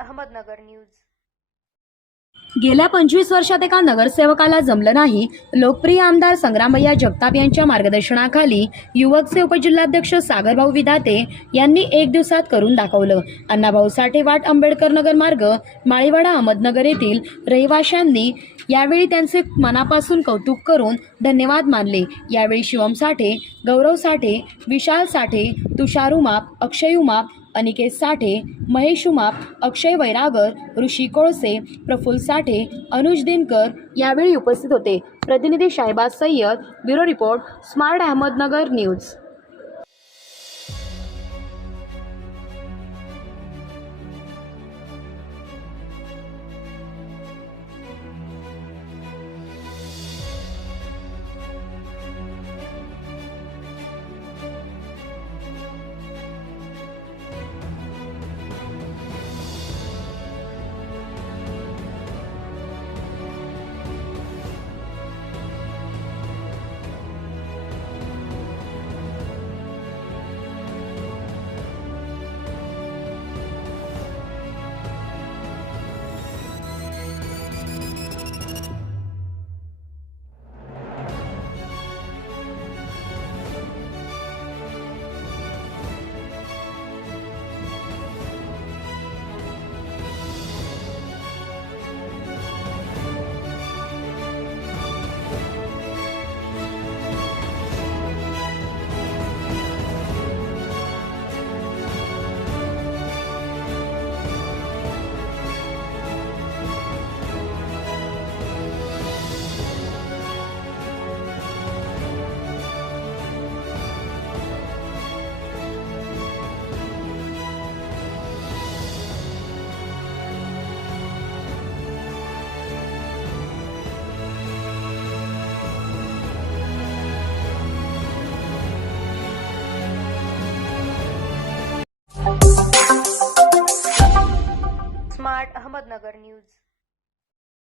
Ahmednagar news. गेल्या 25 वर्षात एका नगरसेवकाला जमलं नाही। लोकप्रिय आमदार संग्रामय्या जगताप यांच्या मार्गदर्शनाखाली युवकचे उपजिल्हाध्यक्ष सागरभाऊ विधाते यांनी एक दिवसात करून दाखवलं। अण्णाभाऊ साठे वाट आंबेडकर नगर मार्ग माळीवाडा अहमदनगर येथील रहिवाशांनी यावेळी त्यांचे मनापासून कौतुक करून धन्यवाद मानले। यावेळी शिवम साठे, गौरव साठे, विशाल साठे, तुषार उमाप, अक्षय उमाप, अनिकेत साठे, महेश उमाप, अक्षय वैरागर, ऋषी कोळसे, प्रफुल्ल साठे, अनुज दिनकर यावेळी उपस्थित होते। प्रतिनिधी Shahbaz Syed, bureau report, smart Ahmednagar news. Smart Ahmednagar news.